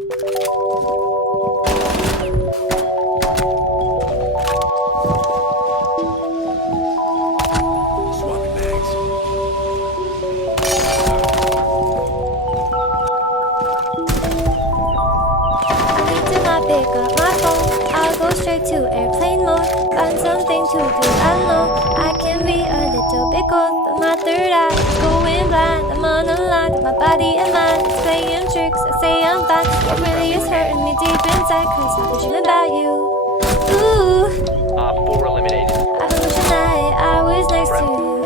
Swapping bags. I need to not pick up my phone. I'll go straight to airplane mode. Find something to do. I know I can be a little bit cold, but my third eye is going blind. I'm on a line with my body and mind. It's playing tricks. I say I'm fine, but really it's hurting me deep inside. Cause I've been dreaming about you. Ooh, Op 4 eliminated. I wish the night I was next to you.